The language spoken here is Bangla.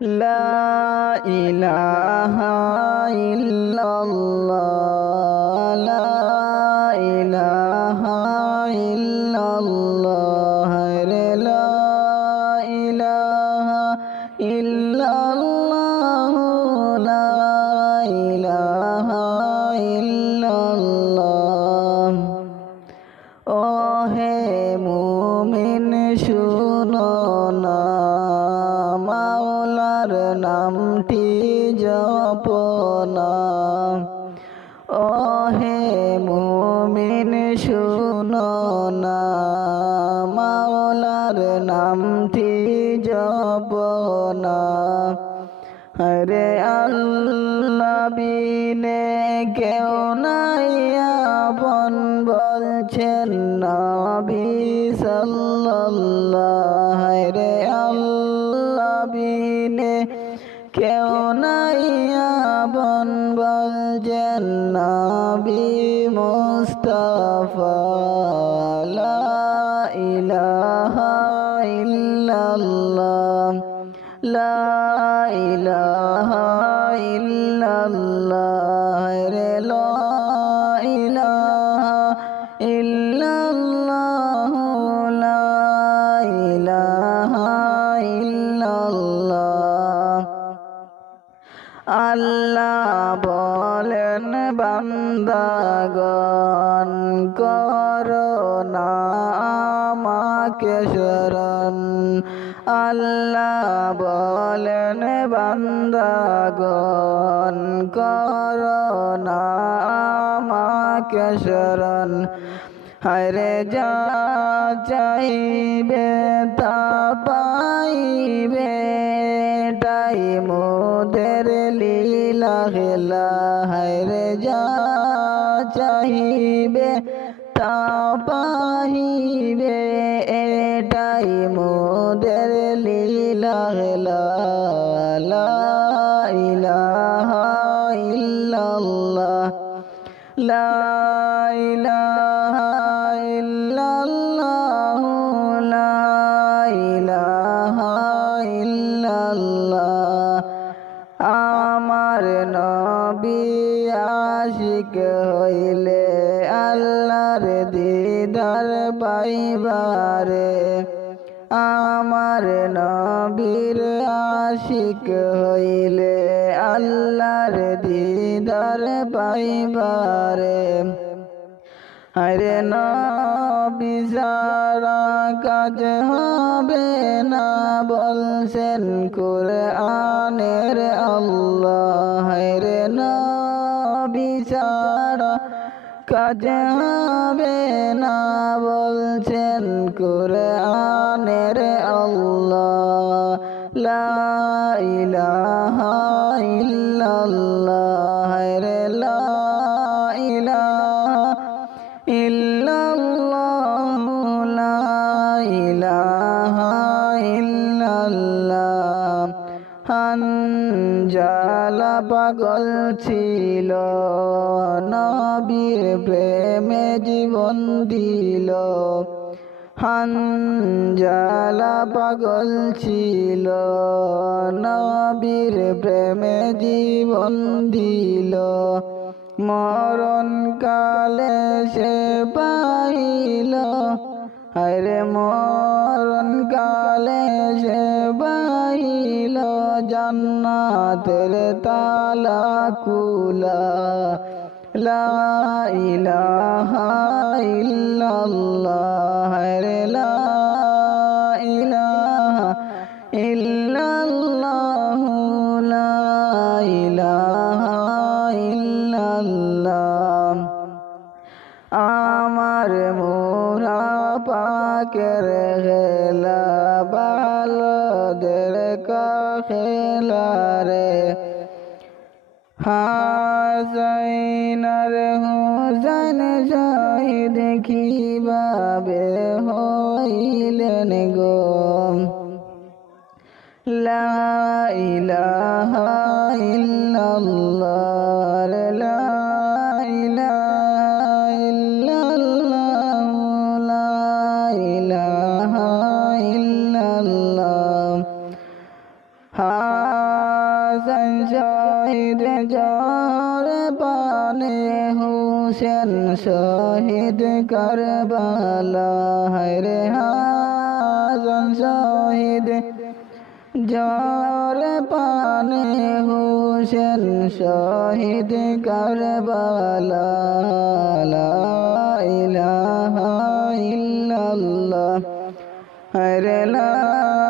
لا إله إلا الله لا إله إلا الله لا إله إلا الله لا إله إلا الله ও হে মুমিন শুনো না মাওলার নামটি জপনা ও হে মুমিন শুনো না মাওলার নামটি জপনা হরে আল্লাহ বিনে কেউ নাই আপন বলছেন নবী সাল্লাল্লাহু হরে আল্লাহ বিনে কেউ নাই আপন বলছেন নবী মুস্তাফা লা ইলাহা ইল্লাল্লাহ লা ইলাহা ইল্লাল্লাহ রে লা ইলাহা ইল্লাল্লাহ লা ইলাহা ইল্লাল্লাহ আল্লাহ বলেন বান্দাগণ করো না আমাকে শরণ আল্লাহ বলেন বান্দাগণ করো না আমাকে শরণ হরে যা চাইবে তা পাইবে তাই মোদের লীলা খেলা হরে যা চাইবে তা পাইবে এটাই মোদের লীলা খেলা লা ইলাহা ইল্লাল্লাহ লা ইলাহা ইল্লাল্লাহ লা ইলাহা ইল্লাল্লাহ আমার নবী আশিক হইলে আল্লাহর দিদার পাইবারে আমার নবীর আশিক হইলে আল্লাহর দিদার পাইবারে হরে নবী সারা কাজ হবে না বলছেন কুরআনের আল্লাহ হরে নবী সারা কাজ হবে না বলছেন কুরআনের আল্লাহ লা ইলাহা ইল্লাল্লাহ রে লা ইলাহা ইল্লাল্লাহ লা ইলাহা ইল্লাল্লাহ হানজালা পাগল ছিল নবীর প্রেমে জীবন দিল হানজালা পাগল ছিল নবীর প্রেমে জীবন দিল মরণ কালে সে পাইল হরে মরণ কালে সে পাইল জান্নাতের তালা কুলা লা ইলাহা ইল্লাল্লাহ রে লা ইলাহা ইল্লাল্লাহ লা ইলাহা ইল্লাল্লাহ আমার মোরা পাকের খেলা বালদের খেলা রে হাসাইনার হুসাইন শহীদ কিভাবে হইলেন গো লা ইলাহা ইল্লাল্লাহ লা ইলাহা ইল্লাল্লাহ লা ইলাহা ইল্লাল্লাহ হাসান শহীদ জোর পানে হুসেন শহীদ কারবালা রে হাসান শহীদ জোর পানে হুসেন শহীদ কারবালা লা ইলাহা ইল্লাল্লাহ রে লা